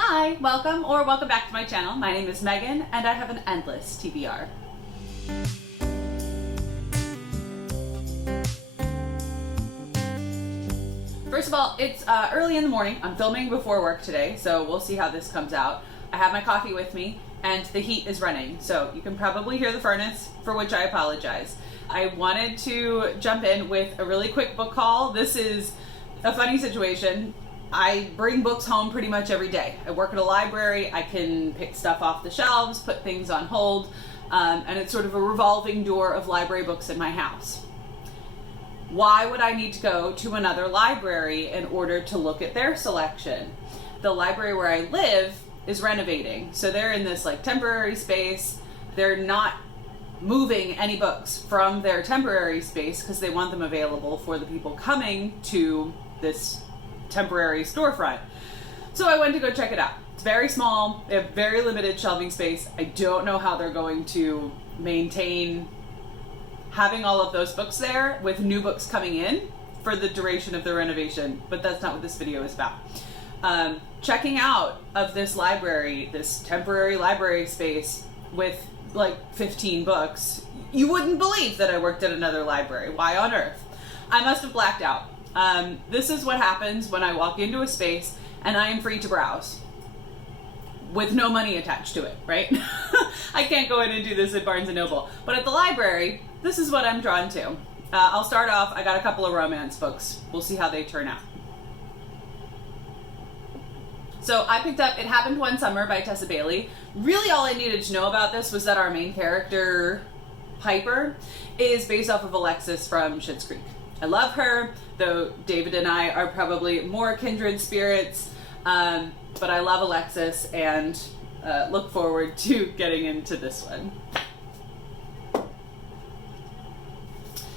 Hi, welcome or welcome back to my channel. My name is Megan and I have an endless TBR. First of all, it's early in the morning. I'm filming before work today, so we'll see how this comes out. I have my coffee with me and the heat is running, so you can probably hear the furnace, for which I apologize. I wanted to jump in with a really quick book haul. This is a funny situation. I bring books home pretty much every day. I work at a library. I can pick stuff off the shelves, put things on hold, and it's sort of a revolving door of library books in my house. Why would I need to go to another library in order to look at their selection? The library where I live is renovating, so they're in this like temporary space. They're not moving any books from their temporary space because they want them available for the people coming to this temporary storefront. So I went to go check it out. It's very small. They have very limited shelving space. I don't know how they're going to maintain having all of those books there with new books coming in for the duration of the renovation, but that's not what this video is about. Checking out of this library, this temporary library space with like 15 books, you wouldn't believe that I worked at another library. Why on earth? I must have blacked out. This is what happens when I walk into a space and I am free to browse with no money attached to it, right? I can't go in and do this at Barnes & Noble, but at the library, this is what I'm drawn to. I'll start off, I got a couple of romance books. We'll see how they turn out. So I picked up It Happened One Summer by Tessa. Really all I needed to know about this was that our main character, Piper, is based off of Alexis from Schitt's Creek. I love her, though David and I are probably more kindred spirits, but I love Alexis and look forward to getting into this one.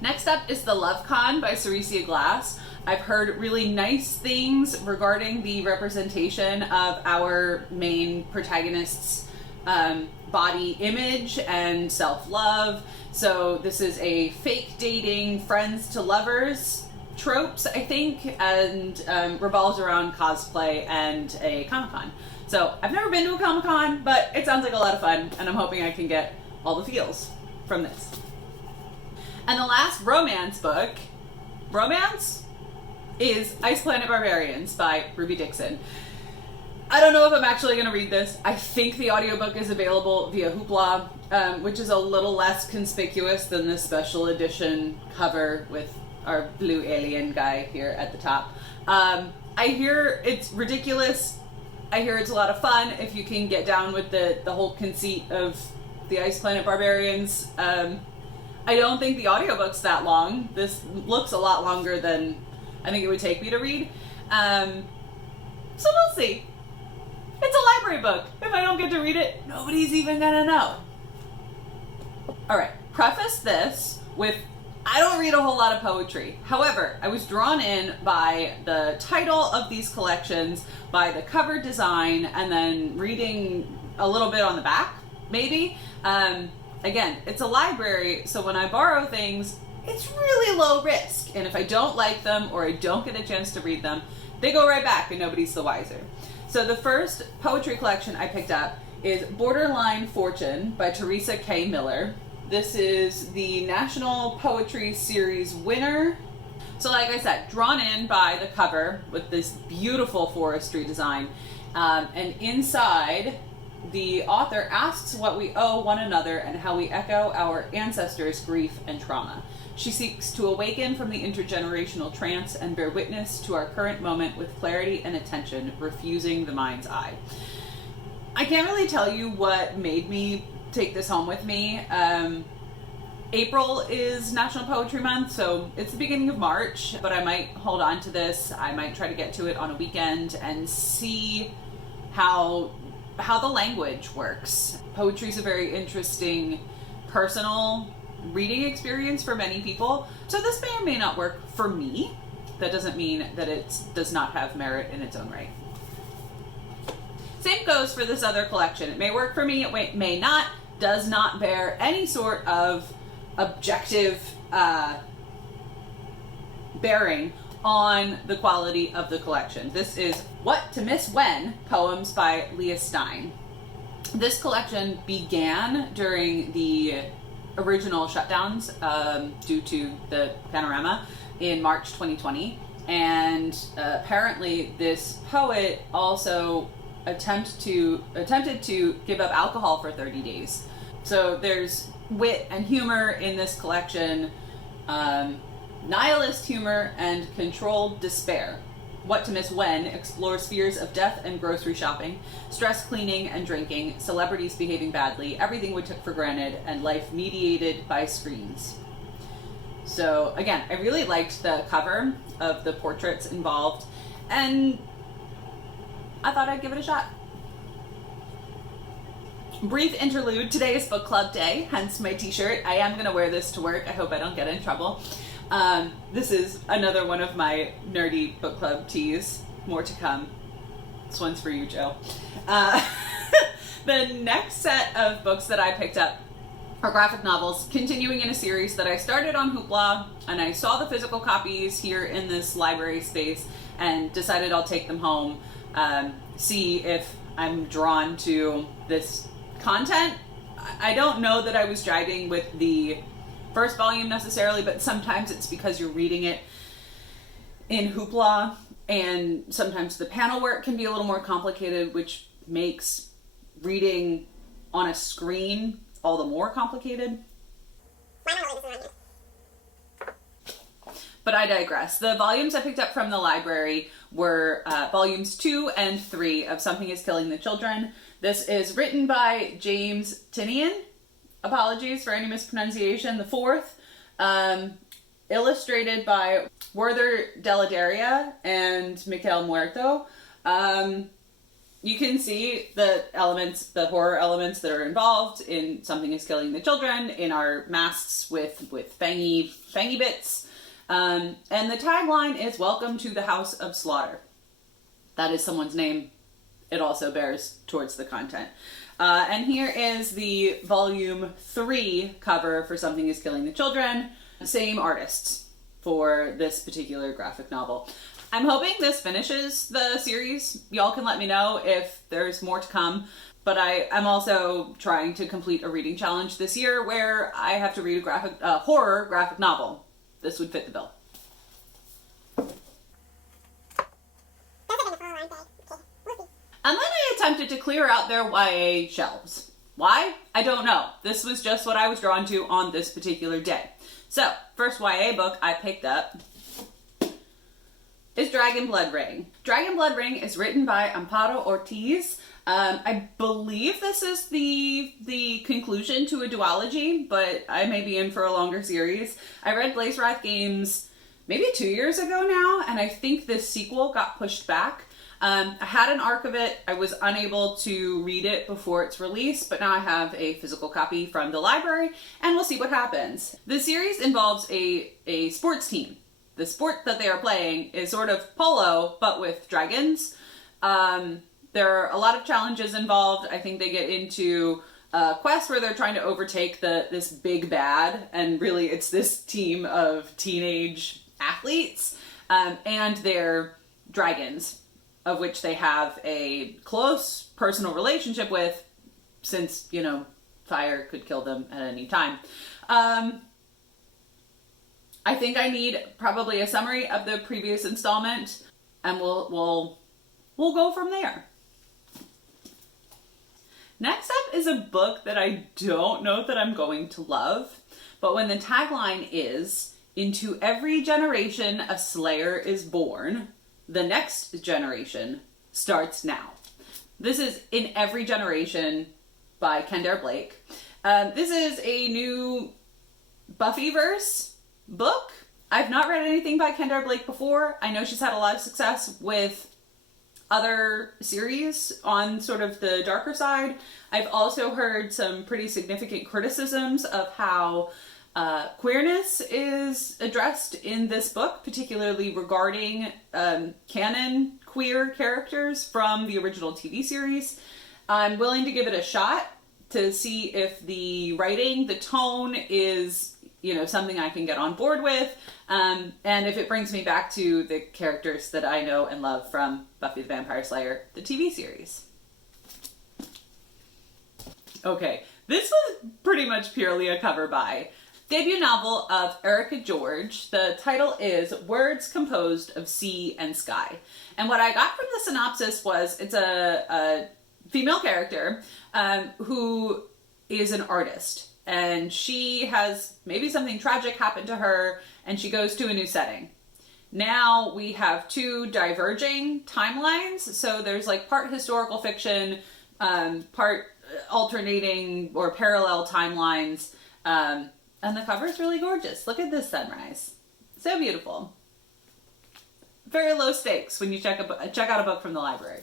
Next up is The Love Con by Seressia Glass. I've heard really nice things regarding the representation of our main protagonist's body image and self-love. So this is a fake dating friends to lovers tropes, I think, and revolves around cosplay and a Comic-Con. So I've never been to a Comic-Con, but it sounds like a lot of fun, and I'm hoping I can get all the feels from this. And the last romance book, is Ice Planet Barbarians by Dixon. I don't know if I'm actually going to read this. I think the audiobook is available via Hoopla, which is a little less conspicuous than this special edition cover with our blue alien guy here at the top. I hear it's ridiculous. I hear it's a lot of fun if you can get down with the whole conceit of the Ice Planet Barbarians. I don't think the audiobook's that long. This looks a lot longer than I think it would take me to read. So we'll see. It's a library book. If I don't get to read it, nobody's even gonna know. Alright, preface this with, I don't read a whole lot of poetry. However, I was drawn in by the title of these collections, by the cover design, and then reading a little bit on the back, maybe. Again, it's a library, so when I borrow things, it's really low risk. And if I don't like them or I don't get a chance to read them, they go right back and nobody's the wiser. So the first poetry collection I picked up is Borderline Fortune by Teresa K. Miller. This is the National Poetry Series winner. So like I said, drawn in by the cover with this beautiful forestry design. And inside, the author asks what we owe one another and how we echo our ancestors' grief and trauma. She seeks to awaken from the intergenerational trance and bear witness to our current moment with clarity and attention, refusing the mind's eye. I can't really tell you what made me take this home with me. April is National Poetry Month, so it's the beginning of March, but I might hold on to this. I might try to get to it on a weekend and see how the language works. Poetry is a very interesting personal reading experience for many people, so this may or may not work for me. That doesn't mean that it does not have merit in its own right. Same goes for this other collection. It may work for me, it may not, does not bear any sort of objective bearing on the quality of the collection. This is What to Miss When, Poems by Leigh Stein. This collection began during the original shutdowns due to the panorama in March 2020, and apparently this poet also attempted to give up alcohol for 30 days. So there's wit and humor in this collection, nihilist humor and controlled despair. What to Miss When explores fears of death and grocery shopping, stress cleaning and drinking, celebrities behaving badly, everything we took for granted, and life mediated by screens. So again, I really liked the cover of the portraits involved, and I thought I'd give it a shot. Brief interlude, today is book club day, hence my t-shirt. I am going to wear this to work. I hope I don't get in trouble. This is another one of my nerdy book club tees. More to come. This one's for you, Joe. The next set of books that I picked up are graphic novels, continuing in a series that I started on Hoopla, and I saw the physical copies here in this library space and decided I'll take them home, see if I'm drawn to this content. I don't know that I was jiving with the first volume necessarily, but sometimes it's because you're reading it in Hoopla, and sometimes the panel work can be a little more complicated, which makes reading on a screen all the more complicated. But I digress. The volumes I picked up from the library were volumes 2 and 3 of Something is Killing the Children. This is written by James Tynion. Apologies for any mispronunciation. The fourth, illustrated by Werther Dell'Edera and Miguel Muerto. You can see the elements, the horror elements that are involved in Something is Killing the Children, in our masks with fangy bits. And the tagline is Welcome to the House of Slaughter. That is someone's name. It also bears towards the content. And here is the volume 3 cover for Something is Killing the Children. Same artists for this particular graphic novel. I'm hoping this finishes the series. Y'all can let me know if there's more to come. But I'm also trying to complete a reading challenge this year where I have to read a horror graphic novel. This would fit the bill. And then I attempted to clear out their YA shelves. Why? I don't know. This was just what I was drawn to on this particular day. So, first YA book I picked up is Dragonblood Ring. Dragonblood Ring is written by Amparo Ortiz. I believe this is the conclusion to a duology, but I may be in for a longer series. I read Blaze Wrath Games maybe 2 years ago now, and I think this sequel got pushed back. I had an arc of it. I was unable to read it before its release, but now I have a physical copy from the library, and we'll see what happens. The series involves a sports team. The sport that they are playing is sort of polo, but with dragons. There are a lot of challenges involved. I think they get into a quest where they're trying to overtake this big bad, and really it's this team of teenage athletes, and their dragons, of which they have a close personal relationship with, since, you know, fire could kill them at any time. I think I need probably a summary of the previous installment, and we'll go from there. Next up is a book that I don't know that I'm going to love, but when the tagline is, "Into every generation a slayer is born, the next generation starts now." This is In Every Generation by Kendare. This is a new Buffyverse book. I've not read anything by Kendare before. I know she's had a lot of success with other series on sort of the darker side. I've also heard some pretty significant criticisms of how queerness is addressed in this book, particularly regarding canon queer characters from the original TV series. I'm willing to give it a shot to see if the writing, the tone is, you know, something I can get on board with, and if it brings me back to the characters that I know and love from Buffy the Vampire Slayer, the TV series. Okay, this was pretty much purely a cover by. Debut novel of Erica George. The title is Words Composed of Sea and Sky. And what I got from the synopsis was it's a female character who is an artist. And she has maybe something tragic happen to her, and she goes to a new setting. Now we have two diverging timelines. So there's like part historical fiction, part alternating or parallel timelines. And the cover is really gorgeous. Look at this sunrise. So beautiful. Very low stakes when you check out a book from the library.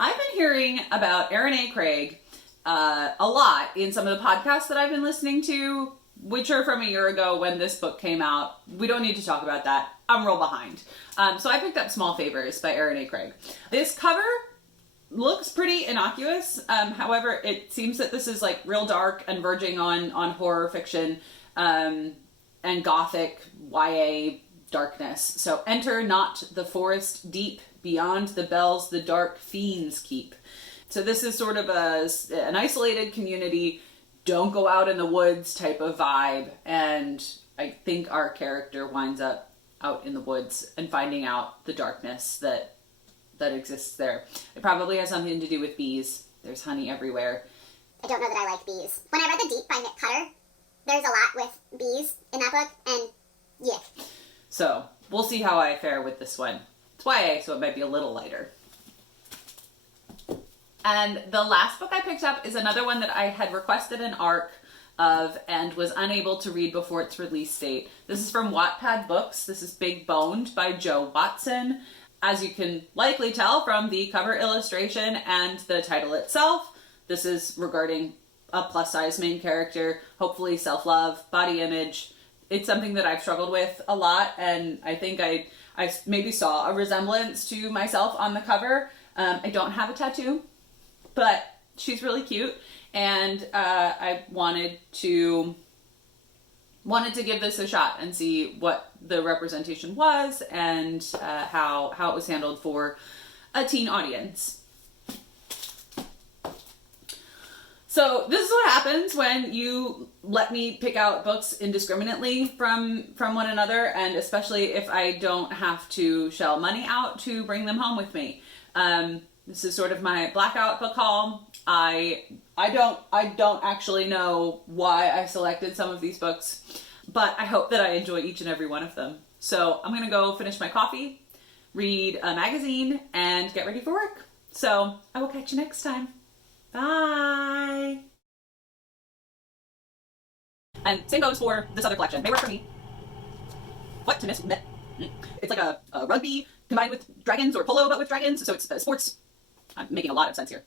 I've been hearing about Erin A. Craig a lot in some of the podcasts that I've been listening to, which are from a year ago when this book came out. We don't need to talk about that. I'm real behind. So I picked up Small Favors by Erin A. Craig. This cover looks pretty innocuous. However, it seems that this is like real dark and verging on horror fiction and gothic YA darkness. So enter not the forest deep, beyond the bells the dark fiends keep. So this is sort of an isolated community, don't go out in the woods type of vibe. And I think our character winds up out in the woods and finding out the darkness that exists there. It probably has something to do with bees. There's honey everywhere. I don't know that I like bees. When I read The Deep by Nick Cutter, there's a lot with bees in that book, and yeah. So we'll see how I fare with this one. It's YA, so it might be a little lighter. And the last book I picked up is another one that I had requested an ARC of and was unable to read before its release date. This is from Wattpad Books. This is Big Boned by Joe Watson. As you can likely tell from the cover illustration and the title itself, this is regarding a plus-size main character, hopefully self-love, body image. It's something that I've struggled with a lot, and I think I maybe saw a resemblance to myself on the cover. I don't have a tattoo, but she's really cute, and I wanted to give this a shot and see what the representation was and how it was handled for a teen audience. So this is what happens when you let me pick out books indiscriminately from one another, and especially if I don't have to shell money out to bring them home with me. This is sort of my Blackout book haul. I don't actually know why I selected some of these books, but I hope that I enjoy each and every one of them. So I'm gonna go finish my coffee, read a magazine, and get ready for work. So I will catch you next time. Bye! And same goes for this other collection. May work for me. What to miss? It's like a rugby combined with dragons, or polo but with dragons, so it's sports. I'm making a lot of sense here.